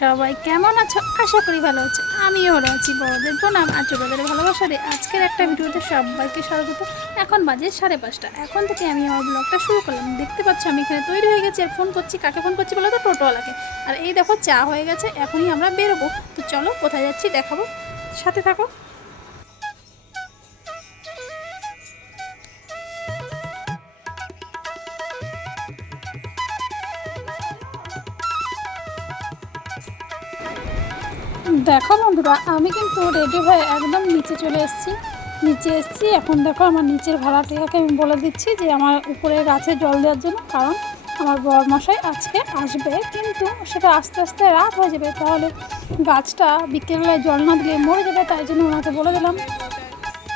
সবাই কেমন আছো? আশা করি ভালো আছো। আমিও ভালো আছি। বড়দের প্রণাম আর ছোটদের ভালোবাসা রে আজকের একটা ভিডিওতে সবাইকে স্বাগত। এখন বাজে সাড়ে পাঁচটা। এখন থেকে আমি আমার ব্লগটা শুরু করলাম। দেখতে পাচ্ছ আমি এখানে তৈরি হয়ে গেছি আর ফোন করছি। কাকে ফোন করছি বলো তো? টোটোওয়ালাকে। আর এই দেখো, চা হয়ে গেছে। এখনই আমরা বেরোবো। তো চলো, কোথায় যাচ্ছি দেখাবো। সাথে থাকো। দেখো বন্ধুরা, আমি কিন্তু রেডি হয়ে একদম নিচে চলে এসেছি। নিচে এসেছি, এখন দেখো আমার নিচের ভাড়াটিয়াকে আমি বলে দিচ্ছি যে আমার উপরে গাছে জল দেওয়ার জন্য, কারণ আমার বরমশাই আজকে আসবে, কিন্তু সেটা আস্তে আস্তে রাত হয়ে যাবে, তাহলে গাছটা বিকেলবেলায় জল না দিলে মরে যাবে, তাই জন্য ওনাকে বলে দিলাম।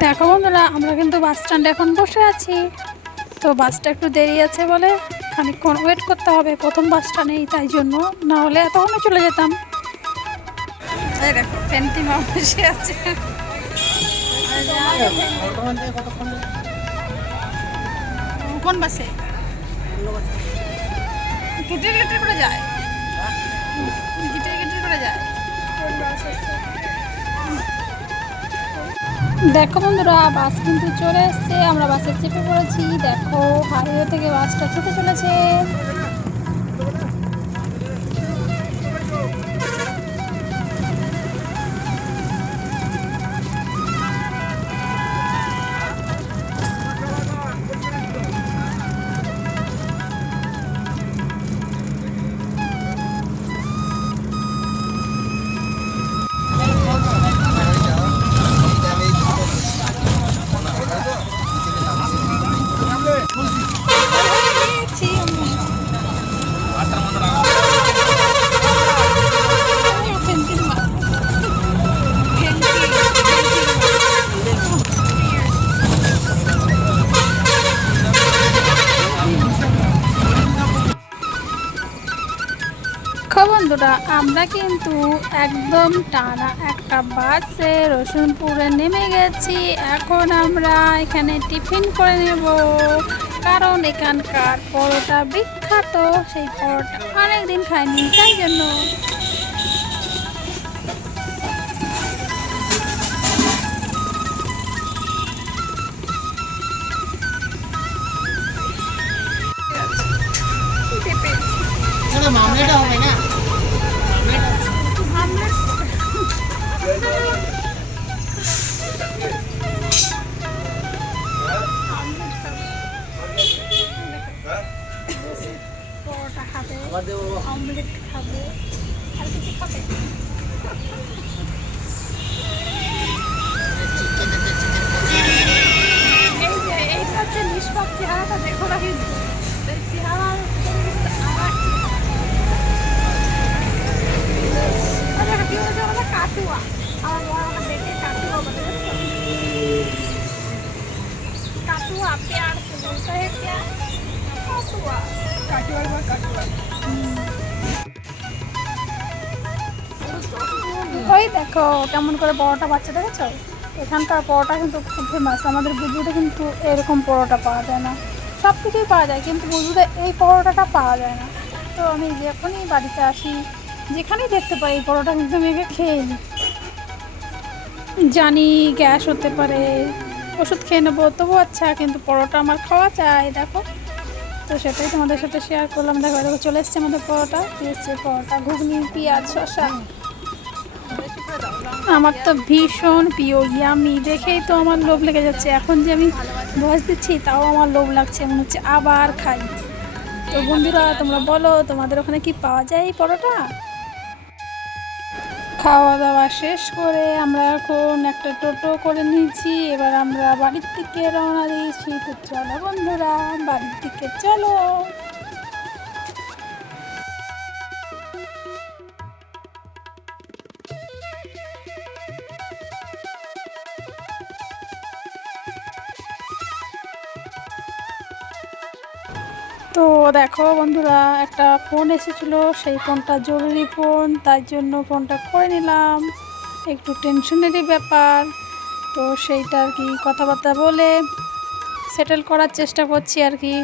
দেখো বন্ধুরা, আমরা কিন্তু বাস স্ট্যান্ডে এখন বসে আছি। তো বাসটা একটু দেরি আছে বলে খানিকক্ষণ ওয়েট করতে হবে, প্রথম বাসটা নেই তাই জন্য না হলে এতক্ষণে চলে যেতাম। দেখো বসে আছে। কোন বাসে? করে যায়। দেখো বন্ধুরা, বাস কিন্তু চলে এসছে, আমরা বাসে চেপে পড়েছি। দেখো হাইওয়ে থেকে বাসটা ছুটে চলেছে। বন্ধুরা, আমরা কিন্তু একদম টানা একটা বাসে রসুনপুরে নেমে গেছি। এখন আমরা এখানে টিফিন করে নেব। কারণ এখানকার পরোটা বিখ্যাত, সেই পরোটা অনেকদিন খাইনি, তাই জন্য। পরোটা খাবে অমলেট খাবে আর কিছু খাবে? এই যে এইটা হচ্ছে নিষ্পাপ চেহারাটা দেখো না কিন্তু। কাটুয়া। আমার বড় আমার দেখে কাটুয়া বলে। ওই দেখো, কেমন করে পরোটা বাচ্চা দেখেছ? এখানকার পরোটা কিন্তু খুব ফেমাস আমাদের বুজুতে কিন্তু এরকম পরোটা পাওয়া যায় না। সব কিছুই পাওয়া যায়, কিন্তু বুজুতে এই পরোটাটা পাওয়া যায় না। তো আমি যখনই বাড়িতে আসি, যেখানেই দেখতে পাই এই পরোটা কিন্তু আমি আগে খেয়ে নিই। জানি গ্যাস হতে পারে, ওষুধ খেয়ে নেব তবু আচ্ছা কিন্তু পরোটা আমার খাওয়া চাই দেখো। তো সেটাই তোমাদের সাথে শেয়ার করলাম। দেখো দেখো, চলে এসছে আমাদের পরোটা। দিয়েছে পরোটা, ঘুগনি, পেঁয়াজ, শসা। আমার তো ভীষণ প্রিয় ইয়ামি দেখেই তো আমার লোভ লেগে যাচ্ছে। এখন যে আমি বয়স দিচ্ছি, তাও আমার লোভ লাগছে। মনে হচ্ছে আবার খাই। তো বন্ধুরা, তোমরা বলো, তোমাদের ওখানে কি পাওয়া যায় এই পরোটা? খাওয়া দাওয়া শেষ করে আমরা এখন একটা টোটো করে নিয়েছি। এবার আমরা বাড়ির থেকে রওনা দিয়েছি। তো চলো বন্ধুরা, বাড়ির থেকে চলো। তো দেখো বন্ধুরা, একটা ফোন এসেছিল, সেই ফোনটা জরুরি ফোন, তার জন্য ফোনটা করে নিলাম। একটু টেনশনেরই ব্যাপার, তো সেইটা আর কি কথাবার্তা বলে সেটেল করার চেষ্টা করছি আর কি।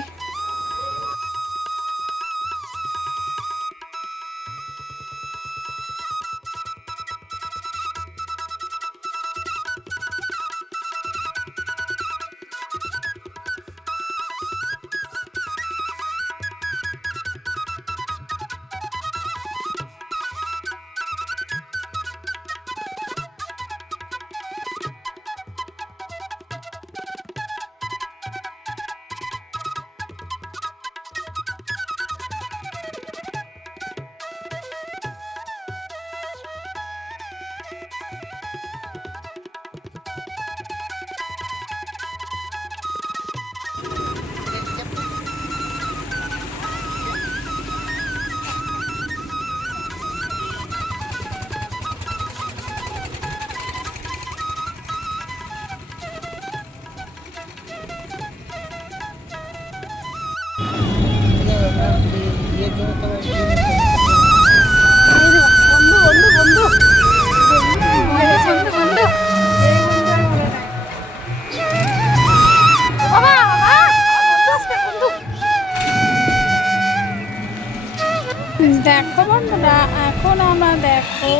দেখো বন্ধুরা এখন আমরা দেখো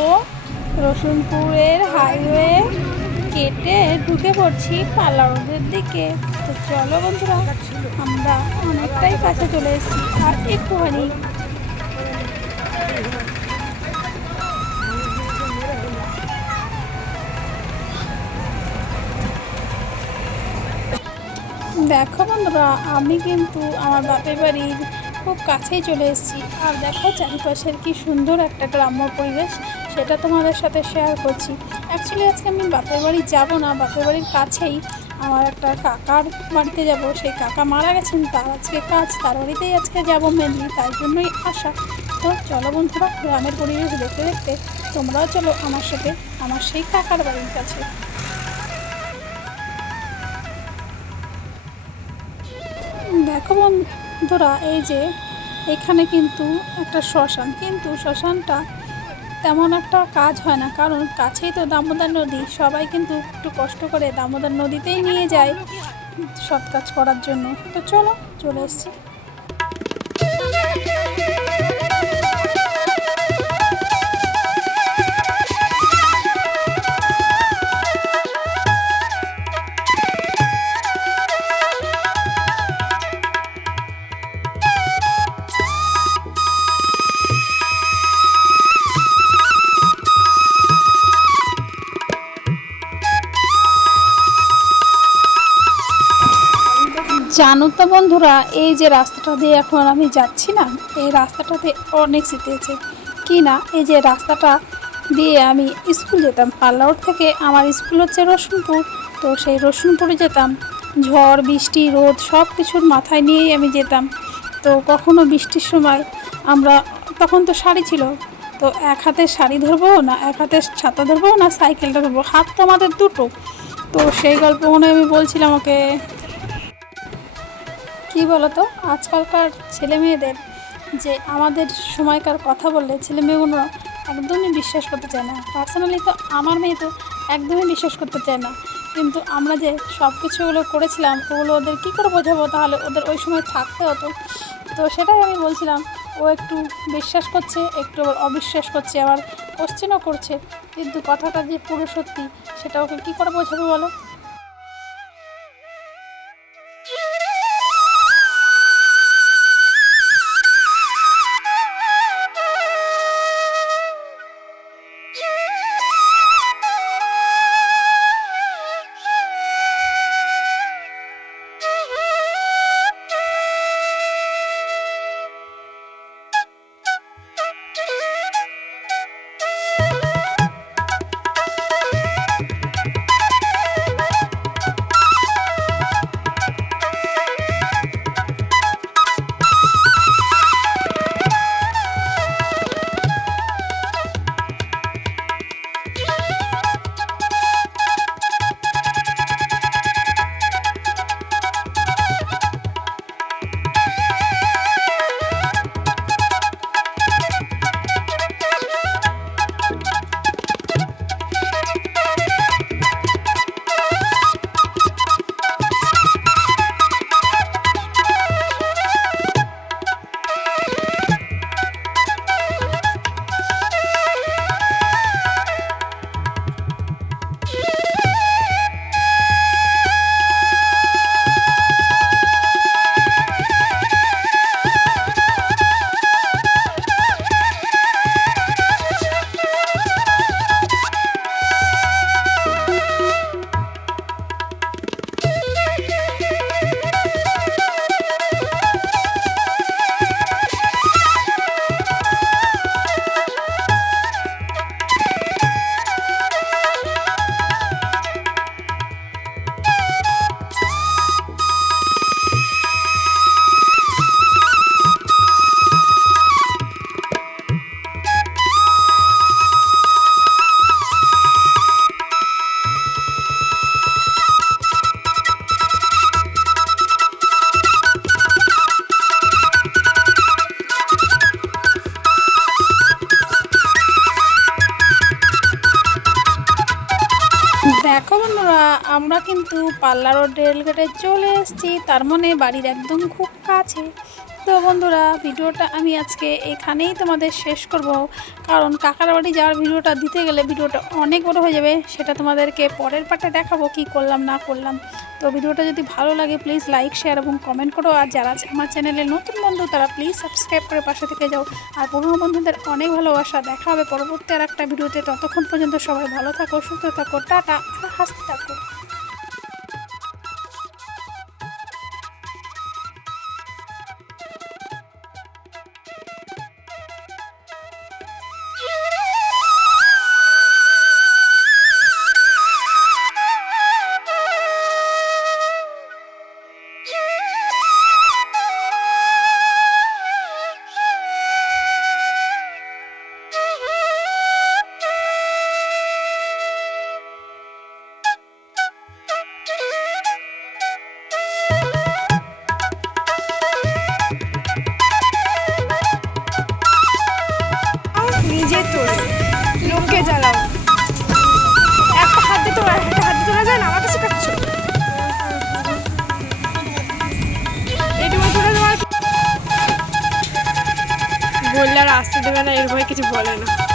রসুনপুরের হাইওয়ে কেটে ঢুকে পড়ছি পালারোদের দিকে। চলো বন্ধুরা, আমরা অনেকটাই কাছে চলে এসেছি, আর একটুখানি দেখো বন্ধুরা, আমি কিন্তু আমার বাপের বাড়ির খুব কাছেই চলে এসেছি, আর দেখো চারিপাশের কি সুন্দর একটা গ্রাম্য পরিবেশ, সেটা তোমাদের সাথে শেয়ার করছি। অ্যাকচুয়ালি আজকে আমি বাপের বাড়ি যাব না, বাপের বাড়ির কাছেই আমার একটা কাকার বাড়িতে যাব, সেই কাকা মারা গেছেন, তার আজকে কাজ, তার বাড়িতেই আজকে যাব মেনলি তাই জন্যই আসা। তো চলো বন্ধুরা, গ্রামের পরিবেশ দেখতে দেখতে তোমরাও চলো আমার সাথে, আমার সেই কাকার বাড়ির কাছে। দেখো বন্ধুরা, এই যে এখানে কিন্তু একটা শ্মশান, কিন্তু শ্মশানটা তেমন একটা কাজ হয় না, কারণ কাছেই তো দামোদর নদী। সবাই কিন্তু একটু কষ্ট করে দামোদর নদীতেই নিয়ে যায় সব কাজ করার জন্য। তো চলো, চলে এসছি। জানো তো বন্ধুরা, এই যে রাস্তাটা দিয়ে এখন আমি যাচ্ছি না, এই রাস্তাটাতে অনেক আছে। কি না, এই যে রাস্তাটা দিয়ে আমি স্কুল যেতাম পাল্লাউর থেকে আমার স্কুল হচ্ছে রসুনপুর। তো সেই রসুনপুরে যেতাম, ঝড়, বৃষ্টি, রোদ সব কিছুর মাথায় নিয়েই আমি যেতাম। তো কখনো বৃষ্টির সময় আমরা, তখন তো শাড়ি ছিল, তো এক হাতে শাড়ি ধরবো না, এক হাতে ছাতা ধরবো না সাইকেলটা ধরবো, হাত তো আমাদের দুটো। তো সেই গল্প মনে আমি বলছিলাম ওকে কি বলতো? আজকালকার ছেলে মেয়েদের যে আমাদের সময়কার কথা বললে ছেলে মেয়েগুলো একদমই বিশ্বাস করতে চায় না। পার্সোনালি তো আমার মেয়ে তো একদমই বিশ্বাস করতে চায় না। কিন্তু আমরা যে সব কিছুগুলো করেছিলাম, ওগুলো ওদের কী করে বোঝাবো? তাহলে ওদের ওই সময় থাকতে হতো। তো সেটাই আমি বলছিলাম, ও একটু বিশ্বাস করছে, একটু আবার অবিশ্বাস করছে, আবার কোশ্চেনও করছে। কিন্তু কথাটা যে পুরো সত্যি, সেটা ওকে কী করে বোঝাবো বলো? পাল্লা রোড রেলগেটে চলে এসেছি। তার মানে বাড়ির একদম খুব কাছে। তো বন্ধুরা, ভিডিওটা আমি আজকে এখানেই তোমাদের শেষ করব। কারণ কাকার বাড়ি যাওয়ার ভিডিওটা দিতে গেলে ভিডিওটা অনেক বড় হয়ে যাবে। সেটা তোমাদেরকে পরের পার্টে দেখাবো কি করলাম, না করলাম। তো ভিডিওটা যদি ভালো লাগে প্লিজ লাইক শেয়ার এবং কমেন্ট করো। আর যারা আমার চ্যানেলে নতুন বন্ধু, তারা প্লিজ সাবস্ক্রাইব করে পাশে থেকে যাও। আর পুরনো বন্ধুদের অনেক ভালোবাসা। দেখা হবে পরবর্তী আর একটা ভিডিওতে। ততক্ষণ পর্যন্ত সবাই ভালো থাকো, সুস্থ থাকো, টাটা হাসতে থাকো। আসতে দেবে না এর কিছু বলে না।